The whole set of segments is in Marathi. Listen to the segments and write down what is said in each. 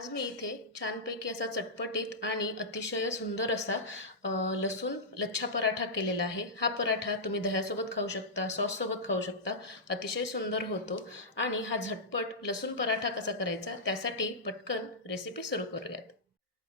आज मी इथे छानपैकी असा चटपटीत आणि अतिशय सुंदर असा लसूण लच्छा पराठा केलेला आहे. हा पराठा तुम्ही दह्यासोबत खाऊ शकता सॉससोबत खाऊ शकता. अतिशय सुंदर होतो आणि हा झटपट लसूण पराठा कसा करायचा त्यासाठी पटकन रेसिपी सुरू करूयात.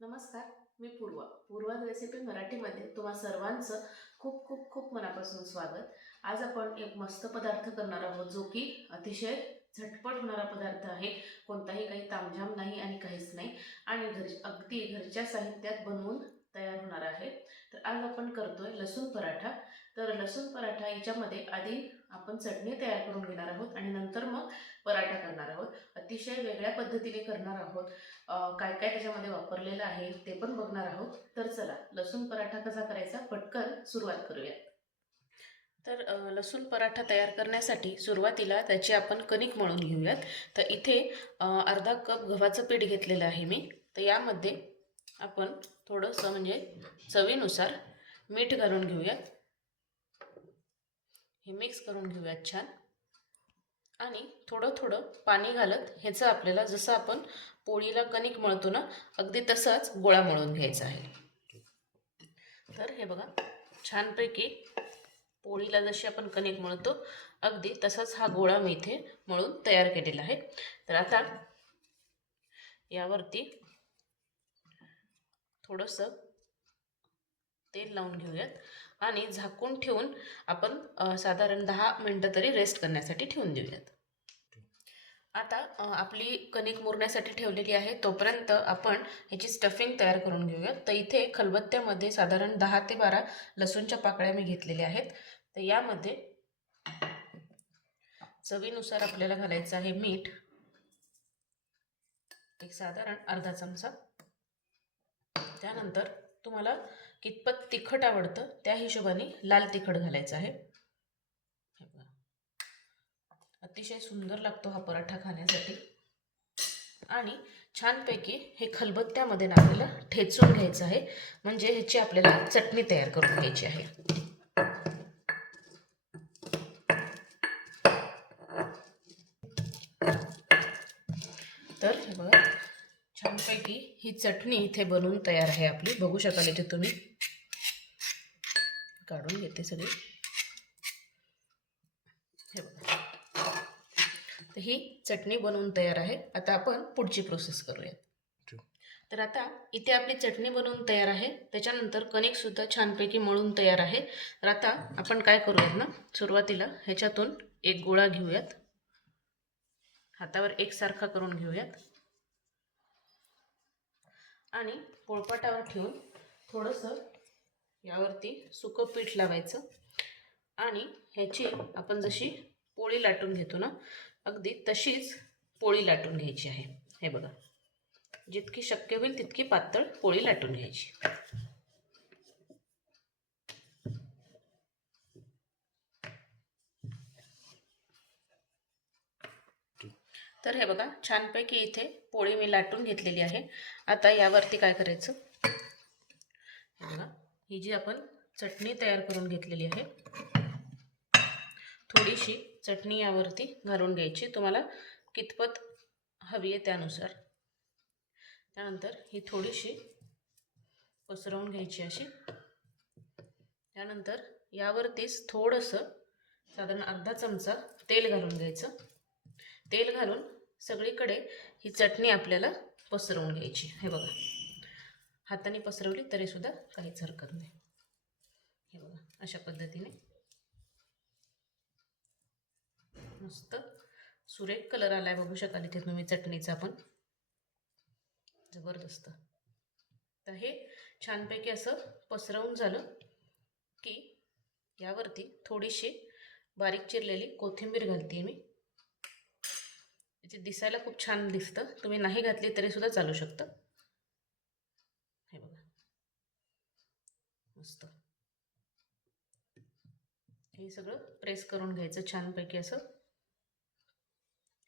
नमस्कार मी पूर्वा. पूर्वा रेसिपी मराठीमध्ये तुम्हा सर्वांचं खूप खूप खूप मनापासून स्वागत. आज आपण एक मस्त पदार्थ करणार आहोत जो की अतिशय झटपट होणारा पदार्थ आहे. कोणताही काही तामझाम नाही आणि काहीच नाही. आणि घर अगदी घरच्या साहित्यात बनवून तयार होणार आहे. तर आज आपण करतोय लसूण पराठा. तर लसूण पराठा याच्यामध्ये आधी आपण चटणी तयार करून घेणार आहोत आणि नंतर मग पराठा करणार आहोत. अतिशय वेगळ्या पद्धतीने करणार आहोत. काय काय त्याच्यामध्ये वापरलेलं आहे ते पण बघणार आहोत. तर चला लसूण पराठा कसा करायचा? पटकन सुरुवात करूयात. तर लसूण पराठा तयार करण्यासाठी सुरुवातीला त्याची आपण कणिक मळून घेऊयात. तर इथे अर्धा कप गव्हाचं पीठ घेतलेलं आहे मी. तर यामध्ये आपण थोडंसं म्हणजे चवीनुसार मीठ घालून घेऊयात. हे मिक्स करून घेऊयात छान. आणि थोडं थोडं पाणी घालत ह्याचं आपल्याला जसं आपण पोळीला कणिक मळतो ना अगदी तसाच गोळा मळून घ्यायचा आहे. तर हे बघा छानपैकी पोळीला जशी आपण कणिक मळतो अगदी तसाच हा गोळा मी इथे मळून तयार केलेला आहे. तर आता यावरती थोडंसं तेल लावून घेऊयात आणि झाकून ठेवून आपण साधारण दहा मिनटं तरी रेस्ट करण्यासाठी ठेवून देऊयात. आता आपली कणिक मुरण्यासाठी ठेवलेली आहे तोपर्यंत आपण ह्याची स्टफिंग तयार करून घेऊयात. तर इथे खलबत्त्यामध्ये साधारण दहा ते बारा लसूणच्या पाकळ्या मी घेतलेल्या आहेत. तर यामध्ये चवीनुसार आपल्याला घालायचं आहे मीठ. एक साधारण अर्धा चमचा. त्यानंतर तुम्हाला कितपत तिखट आवडतं त्या हिशोबाने लाल तिखट घालायचं आहे. अतिशय सुंदर लागतो हा पराठा खाण्यासाठी. आणि छानपैकी हे खलबत्त्यामध्ये आपल्याला ठेचून घ्यायचं आहे. म्हणजे ह्याची आपल्याला चटणी तयार करून घ्यायची आहे तर हे बघा छानपैकी ही चटणी इथे बनवून तयार आहे आपली. बघू शकाल इथे तुम्ही. काढून घेते सगळी. हे बघा. तर ही चटणी बनवून तयार आहे. आता आपण पुढची प्रोसेस करूयात. तर आता इथे आपली चटणी बनवून तयार आहे. त्याच्यानंतर कणिकसुद्धा छानपैकी मळून तयार आहे. तर आता आपण काय करूयात ना? सुरुवातीला ह्याच्यातून एक गोळा घेऊयात. हातावर एकसारखा करून घेऊयात. आणि पोळपाटावर ठेवून थोडंसं यावरती सुकं पीठ लावायचं. आणि ह्याची आपण जशी पोळी लाटून घेतो ना अगदी तशीच पोळी लाटून घ्यायची आहे. हे बघा जितकी शक्य होईल तितकी पातळ पोळी लाटून घ्यायची. तर हे बघा छानपैकी इथे पोळी मी लाटून घेतलेली आहे. आता यावरती काय करायचं? बघा ही जी आपण चटणी तयार करून घेतलेली आहे थोडीशी चटणी यावरती घालून घ्यायची. तुम्हाला कितपत हवी आहे त्यानुसार. त्यानंतर ही थोडीशी पसरवून घ्यायची अशी. त्यानंतर यावरतीच थोडंसं साधारण अर्धा चमचा तेल घालून घ्यायचं. तेल घालून सगळीकडे ही चटणी आपल्याला पसरवून घ्यायची. हे बघा. हाताने पसरवली तरीसुद्धा काहीच हरकत नाही. हे बघा अशा पद्धतीने. मस्त. सुरेख कलर आलाय बघू शकाल इथे तुम्ही चटणीचा पण. जबरदस्त. तर हे छानपैकी असं पसरवून झालं की यावरती थोडीशी बारीक चिरलेली कोथिंबीर घालते मी. याची दिसायला खूप छान दिसतं. तुम्ही नाही घातली तरी सुद्धा चालू शकतं. हे बघा. मस्त. हे सगळं प्रेस करून घ्यायचं छानपैकी असं.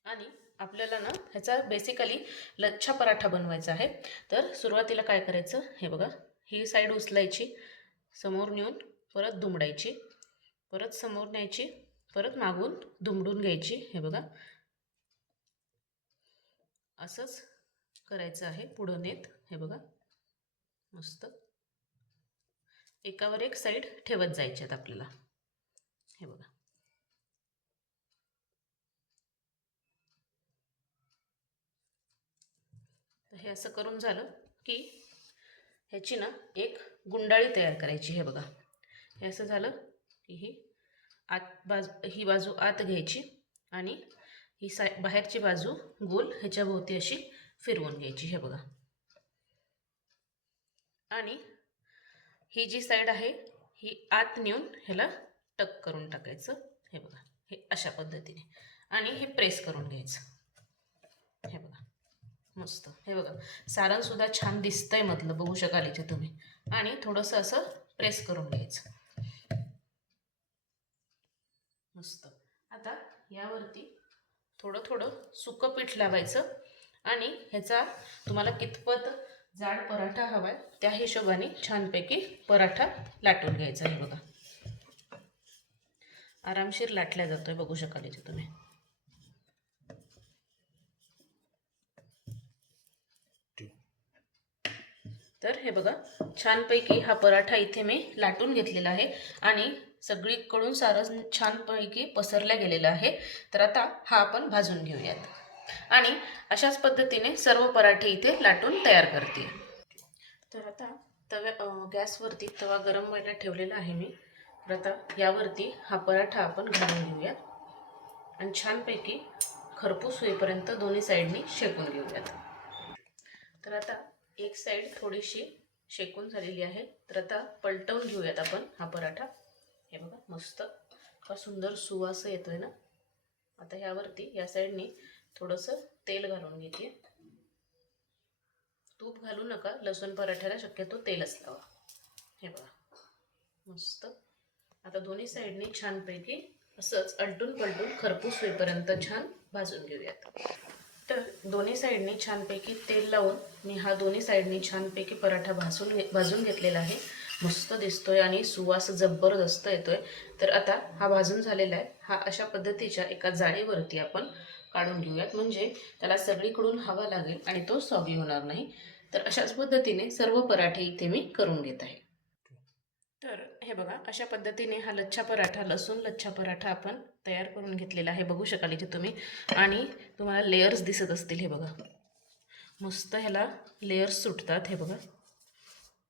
आणि आपल्याला ना ह्याचा बेसिकली लच्छा पराठा बनवायचा आहे. तर सुरुवातीला काय करायचं? हे बघा. ही साईड उचलायची. समोर नेऊन परत दुमडायची. परत समोर न्यायची. परत मागून दुमडून घ्यायची. हे बघा. असंच करायचं आहे पुढं नेत. हे बघा. मस्त. एकावर एक साईड ठेवत जायचे आहेत आपल्याला. हे बघा. तर हे असं करून झालं की ह्याची ना एक गुंडाळी तयार करायची. हे बघा. हे असं झालं की ही आत बाजू ही बाजू आत घ्यायची आणि ही साय बाहेरची बाजू गोल ह्याच्याभोवती अशी फिरवून घ्यायची हे बघा. आणि ही जी साईड आहे ही आत नेऊन ह्याला टक करून टाकायचं हे बघा. हे अशा पद्धतीने. आणि हे प्रेस करून घ्यायचं. हे बघा. मस्त. हे बघा. सारणसुद्धा छान दिसतंय मधलं बघू शकाल इथे तुम्ही. आणि थोडंसं असं प्रेस करून घ्यायचं. मस्त. आता यावरती थोडं थोडं सुकं पीठ लावायचं आणि ह्याचा तुम्हाला कितपत जाड पराठा हवा आहे त्या हिशोबाने छानपैकी पराठा लाटून घ्यायचा हे बघा. आरामशीर लाटल्या जातोय बघू शकाल इथे तुम्ही. तर हे बघा छानपैकी हा पराठा इथे मी लाटून घेतलेला आहे आणि सगळीकडून सारं छानपैकी पसरल्या गेलेलं आहे. तर आता हा आपण भाजून घेऊयात. आणि अशाच पद्धतीने सर्व पराठे इथे लाटून तयार करते. तर आता तव्या गॅसवरती तवा गरम व्हायला ठेवलेला आहे मी. तर आता यावरती हा पराठा आपण घालून घेऊयात. आणि छानपैकी खरपूस होईपर्यंत दोन्ही साईडनी शेकून घेऊयात. तर आता एक साईड थोडीशी शेकून झालेली आहे. तर आता पलटवून घेऊयात आपण हा पराठा. मस्त. का सुंदर सुवास येतोय ना? आता ह्यावरती या साईडनी थोडंसं तेल घालून घेते तूप घालू नका लसूण पराठ्याला शक्यतो तेलच लावा हे बघा. मस्त. आता दोन्ही साईडनी छानपैकी असंच अलटून पलटून खरपूस होईपर्यंत छान भाजून घेऊयात. तर दोन्ही साईडनी छानपैकी तेल लावून मी हा दोन्ही साईडनी छानपैकी पराठा भाजून घे भाजून घेतलेला आहे. मस्त दिसतोय आणि सुवास जबरदस्त येतोय. तर आता हा भाजून झालेला आहे. हा अशा पद्धतीच्या एका जाळीवरती आपण काढून घेऊयात. म्हणजे त्याला सगळीकडून हवा लागेल आणि तो सॉगी होणार नाही. तर अशाच पद्धतीने सर्व पराठे इथे मी करून घेत आहे. तर हे बघा अशा पद्धतीने हा लच्छा पराठा लसूण लच्छा पराठा आपण तयार करून घेतलेला आहे. बघू शकाल इथे तुम्ही. आणि तुम्हाला लेयर्स दिसत असतील हे बघा. मस्त ह्याला लेयर्स सुटतात हे बघा.